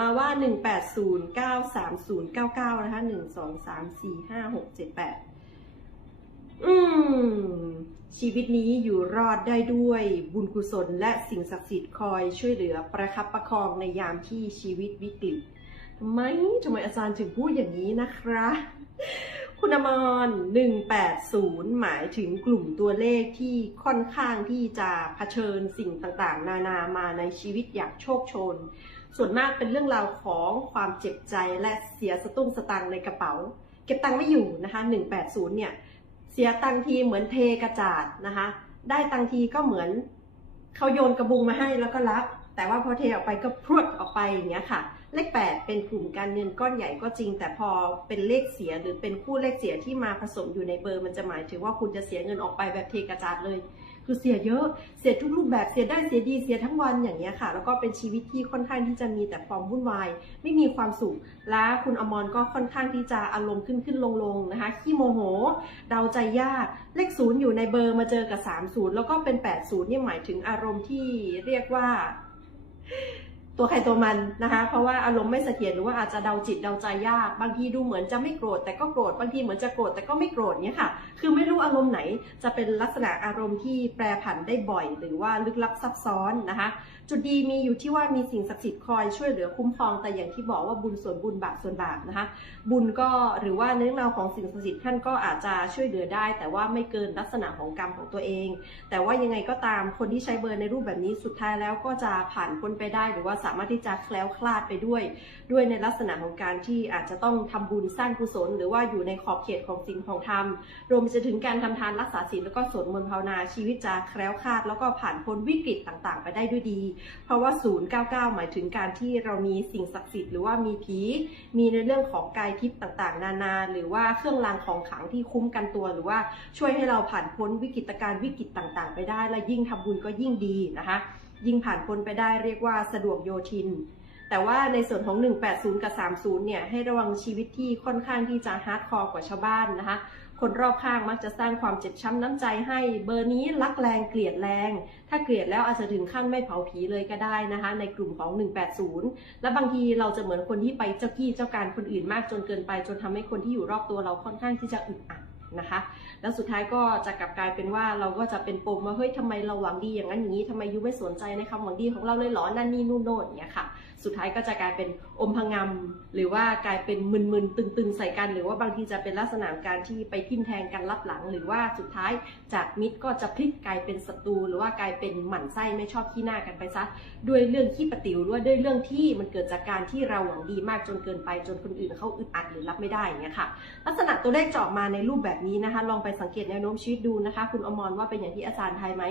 มาว่า 180930099 นะคะ 1 2 3 4 5 6 7 8 อืม ชีวิตนี้อยู่รอดได้ด้วยบุญกุศลและสิ่งศักดิ์สิทธิ์คอยช่วยเหลือประคับประคองในยามที่ชีวิตวิกฤตทำไมทำไมอาจารย์ถึงพูดอย่างนี้นะคะคุณอมร180 หมายถึงกลุ่มตัวเลขที่ค่อนข้างที่จะเผชิญสิ่งต่างๆ นานามาในชีวิตอย่างโชคชน ส่วนมากเป็นเรื่องราวของความเจ็บใจและเสียสตุ้งสตังในกระเป๋า เก็บตังไม่อยู่นะคะ 180 เนี่ย เสียตังทีเหมือนเทกระจาดนะคะ ได้ตังทีก็เหมือนเขาโยนกระบุงมาให้แล้วก็รับ แต่ว่าพอเทออกไปก็พรวดออกไปอย่างเงี้ยค่ะ เลข 8 เป็นกลุ่มการเงินก้อนใหญ่ก็จริง แต่พอเป็นเลขเสียหรือเป็นคู่เลขเสียที่มาผสมอยู่ในเบอร์ มันจะหมายถึงว่าคุณจะเสียเงินออกไปแบบเทกระจาดเลย คือเสียเยอะเสียทุกรูปแบบเสียได้เสียดีเสียทั้งวันอย่างเงี้ยค่ะ แล้วก็เป็นชีวิตที่ค่อนข้างที่จะมีแต่ความวุ่นวาย ไม่มีความสุข และคุณอมรก็ค่อนข้างที่จะอารมณ์ขึ้นขึ้นลงลงนะคะขี้โมโห เดาใจยากเลขศูนย์อยู่ในเบอร์มาเจอกับสามศูนย์แล้วก็เป็นแปดศูนย์เนี่ยหมายถึงอารมณ์ที่เรียกว่า ตัวใครตัวมันนะคะ เพราะว่าอารมณ์ไม่เสถียรหรือว่าอาจจะเดาจิตเดาใจยาก บางทีดูเหมือนจะไม่โกรธแต่ก็โกรธบางทีเหมือนจะโกรธแต่ก็ไม่โกรธเนี่ยค่ะ คือไม่รู้อารมณ์ไหนจะเป็นลักษณะอารมณ์ที่แปรผันได้บ่อย หรือว่าลึกลับซับซ้อนนะคะ จุดดีมีอยู่ที่ว่ามีสิ่งศักดิ์สิทธิ์คอยช่วยเหลือคุ้มครองแต่อย่างที่บอกว่าบุญส่วนบุญบาปส่วนบาปนะคะ บุญก็หรือว่าในเรื่องราวของสิ่งศักดิ์สิทธิ์ท่านก็อาจจะช่วยเหลือได้ แต่ว่าไม่เกินลักษณะของกรรมของตัวเอง แต่ว่ายังไงก็ตามคนที่ใช้เบอร์ในรูปแบบนี้สุดท้ายแล้วก็จะผ่านพ้นไปได้หรือว่าสามารถที่จะแคล้วคลาดไปด้วย ด้วยในลักษณะของการที่อาจจะต้องทำบุญสร้างกุศล หรือว่าอยู่ในขอบเขตของสิ่งของธรรม รวมไปจนถึงการทำทานรักษาศีลแล้วก็สวดมนต์ภาวนาชีวิตจะแคล้วคลาด แล้วก็ผ่านพ้นวิกฤตต่างๆ ไปได้ด้วยดี เพราะว่า 099 หมายถึงการที่เรามีสิ่งศักดิ์สิทธิ์หรือว่ามีผี มีในเรื่องของกายทิพย์ต่างๆ นานา หรือว่าเครื่องรางของขลังที่คุ้มกันตัว หรือว่าช่วยให้เราผ่านพ้นวิกฤตการณ์วิกฤตต่างๆ ไปได้ และยิ่งทำบุญก็ยิ่งดีนะคะ ยิ่งผ่านพ้นไปได้เรียกว่าสะดวกโยทิน แต่ว่าในส่วนของ 180 กับ 30 เนี่ยให้ระวังชีวิตที่ค่อนข้างที่จะฮาร์ดคอร์กว่าชาวบ้านนะคะคนรอบข้างมักจะสร้างความเจ็บช้ำน้ำใจให้ เบอร์นี้รักแรงเกลียดแรง ถ้าเกลียดแล้วอาจจะถึงขั้นไม่เผาผีเลยก็ได้นะคะ ในกลุ่มของ 180 และบางทีเราจะเหมือนคนที่ไปเจ้ากี้เจ้าการคนอื่นมากจนเกินไป จนทำให้คนที่อยู่รอบตัวเราค่อนข้างที่จะอึดอัด นะคะ แล้วสุดท้ายก็จะกลับกลายเป็นว่าเราก็จะเป็นปมว่าเฮ้ยทำไมเราหวังดีอย่างนั้นอย่างนี้ทำไมยูไม่สนใจในคำหวังดีของเราเลยหรอนั่นนี่นู่นโน่นอย่างเนี่ยค่ะ สุดท้ายก็จะกลายเป็นอมพงำหรือว่ากลายเป็นมึนๆตึงๆ ใส่กัน หรือว่าบางทีจะเป็นลักษณะการที่ไปทิ่มแทงกันรับหลัง หรือว่าสุดท้ายจากมิตรก็จะพลิกกลายเป็นศัตรูหรือว่ากลายเป็นหมั่นไส้ไม่ชอบขี้หน้ากันไปซะด้วยเรื่องขี้ปะติ๋วหรือว่าด้วยเรื่องที่มันเกิดจากการที่เราหวังดีมากจนเกินไปจนคนอื่นเขาอึดอัดหรือรับไม่ได้อย่างเงี้ยค่ะ ลักษณะตัวเลขจออกมาในรูปแบบนี้นะคะ ลองไปสังเกตแนวโน้มชีวิตดูนะคะ คุณอมรว่าเป็นอย่างที่อาจารย์ทายไหม